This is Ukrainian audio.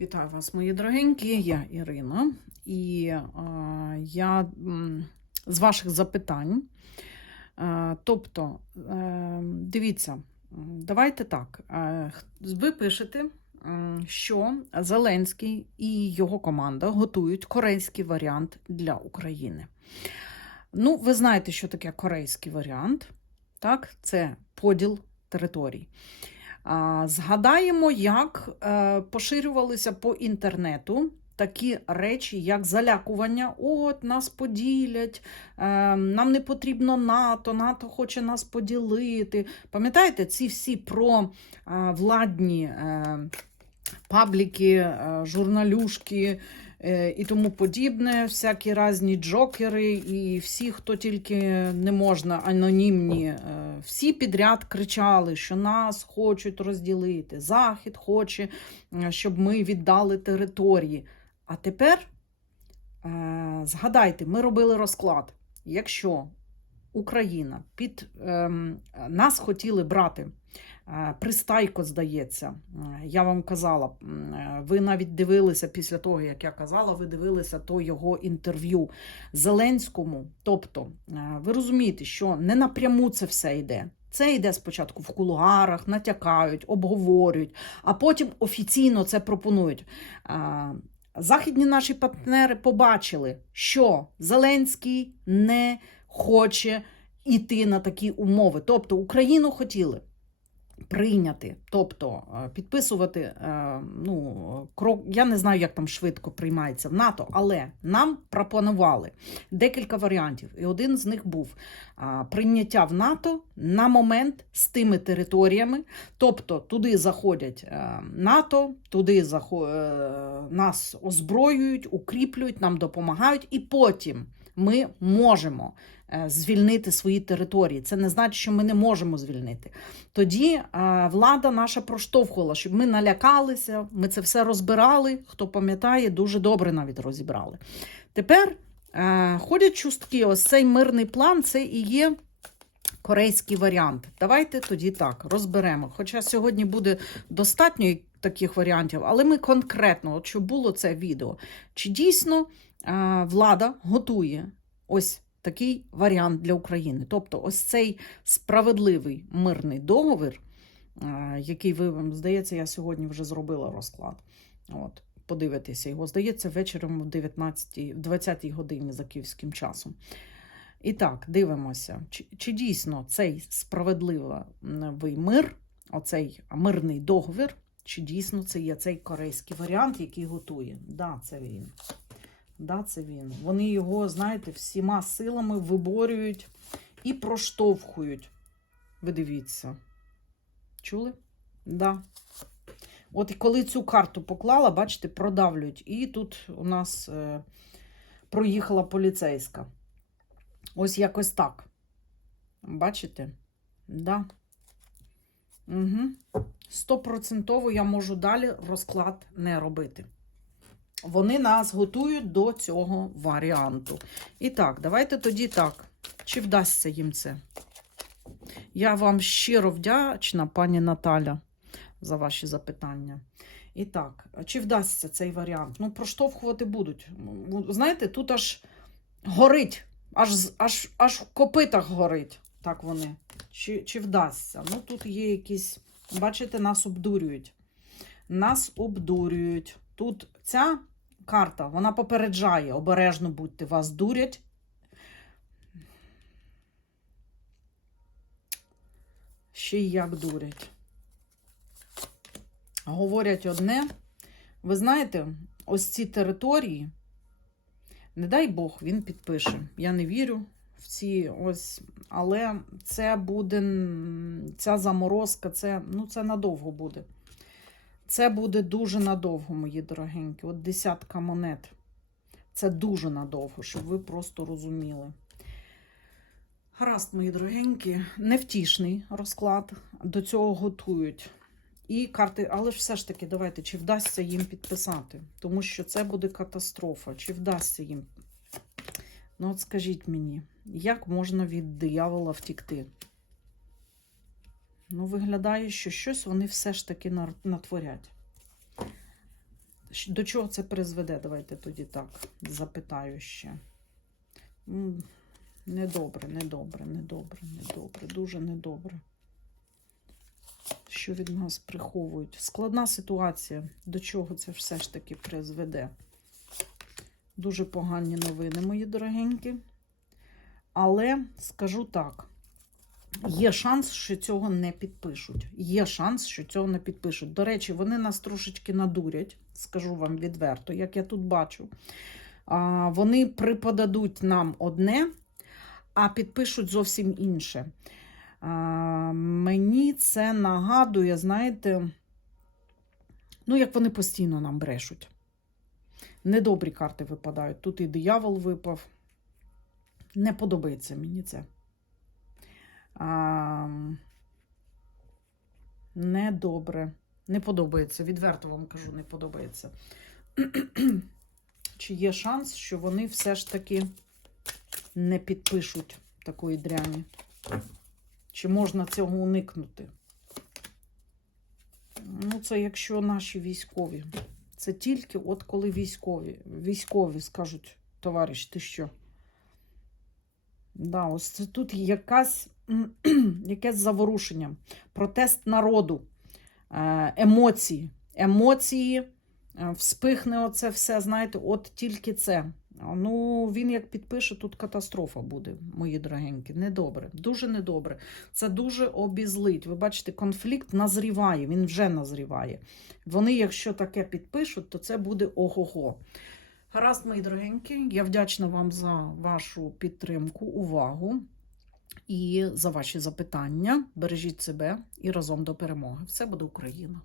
Вітаю вас, мої дорогенькі. Я Ірина, і е, я з ваших запитань. Е, тобто, е, дивіться, давайте так. Е, ви пишете, що Зеленський і його команда готують корейський варіант для України. Ну, ви знаєте, що таке корейський варіант. Так, це поділ територій. Згадаємо, як е, поширювалися по інтернету такі речі, як залякування. От, нас поділять, е, нам не потрібно НАТО, НАТО хоче нас поділити. Пам'ятаєте, ці всі про е, владні пабліки, журналюшки і тому подібне, всякі різні джокери, і всі, хто тільки не можна, анонімні, е, всі підряд кричали, що нас хочуть розділити. Захід хоче, е, щоб ми віддали території. А тепер е, згадайте, ми робили розклад. Якщо Україна під ем, нас хотіли брати. е, Пристайко, здається, Е, я вам казала, е, ви навіть дивилися після того, як я казала, ви дивилися то його інтерв'ю Зеленському. Тобто, ви розумієте, що не напряму це все йде. Це йде спочатку в кулуарах, натякають, обговорюють, а потім офіційно це пропонують. Західні наші партнери побачили, що Зеленський не хоче йти на такі умови. Тобто Україну хотіли прийняти, тобто е, підписувати е, ну, крок. Я не знаю, як там швидко приймається в НАТО, але нам пропонували декілька варіантів. І один з них був прийняття в НАТО на момент з тими територіями. Тобто туди заходять е, НАТО, туди захо... е, нас озброюють, укріплюють, нам допомагають, і потім ми можемо е, звільнити свої території. Це не значить, що ми не можемо звільнити. Тоді е, влада наша проштовхувала, щоб ми налякалися, ми це все розбирали. Хто пам'ятає, дуже добре навіть розібрали. Тепер е, ходять чустки, ось цей мирний план це і є. Корейський варіант. Давайте тоді так розберемо. Хоча сьогодні буде достатньо таких варіантів, але ми конкретно, от що було це відео, чи дійсно влада готує ось такий варіант для України. Тобто, ось цей справедливий мирний договір, е, який ви здається, я сьогодні вже зробила розклад. От, подивитися його. Здається, вечором в 19, в 20 годині за київським часом. І так, дивимося, чи, чи дійсно цей справедливий мир, оцей мирний договір, чи дійсно це є цей корейський варіант, який готує. Да, це він. Да, це він. Вони його, знаєте, всіма силами виборюють і проштовхують. Ви дивіться. Чули? Да. От коли цю карту поклала, бачите, продавлюють. І тут у нас е, проїхала поліцейська. Ось якось так. Бачите? Да. Угу. Стопроцентово я можу далі розклад не робити. Вони нас готують до цього варіанту. І так, давайте тоді так. Чи вдасться їм це? Я вам щиро вдячна, пані Наталя, за ваші запитання. І так, чи вдасться цей варіант? Ну, проштовхувати будуть. Знаєте, тут аж горить, аж, аж, аж в копитах горить. Так вони. Чи, чи вдасться? Ну, тут є якісь, бачите, нас обдурюють. Нас обдурюють. Тут ця карта, вона попереджає, обережно будьте, вас дурять. Ще й як дурять. Говорять одне. Ви знаєте, ось ці території, не дай Бог, він підпише. Я не вірю в ці ось, але це буде, ця заморозка, це, ну, це надовго буде. Це буде дуже надовго, мої дорогенькі. От десятка монет. Це дуже надовго, щоб ви просто розуміли. Гаразд, мої дорогенькі, невтішний розклад. До цього готують. І карти, але ж все ж таки, давайте, чи вдасться їм підписати? Тому що це буде катастрофа. Чи вдасться їм? Ну, от скажіть мені, як можна від диявола втікти? Ну, виглядає, що щось вони все ж таки натворять. До чого це призведе? Давайте тоді так запитаю ще. Недобре, недобре, недобре, недобре, дуже недобре. Що від нас приховують? Складна ситуація. До чого це все ж таки призведе? Дуже погані новини, мої дорогенькі. Але скажу так: є шанс, що цього не підпишуть. Є шанс, що цього не підпишуть. До речі, вони нас трошечки надурять, скажу вам відверто, як я тут бачу. Вони приподадуть нам одне, а підпишуть зовсім інше. Мені це нагадує, знаєте, ну, як вони постійно нам брешуть. Недобрі карти випадають. Тут і диявол випав. Не подобається мені це. Недобре. Не подобається. Відверто вам кажу, не подобається. Чи є шанс, що вони все ж таки не підпишуть такої дряні? Чи можна цього уникнути? Ну, це якщо наші військові. Це тільки от коли військові, військові скажуть, товариш, ти що? Да, ось це тут якась, якесь заворушення, протест народу, е, емоції. Емоції, е, вспихне оце все, знаєте, от тільки це. Ну, він як підпише, тут катастрофа буде, мої дорогенькі. Недобре, дуже недобре. Це дуже обізлить. Ви бачите, конфлікт назріває, він вже назріває. Вони, якщо таке підпишуть, то це буде ого-го. Гаразд, мої дорогенькі, я вдячна вам за вашу підтримку, увагу і за ваші запитання. Бережіть себе і разом до перемоги. Все буде Україна!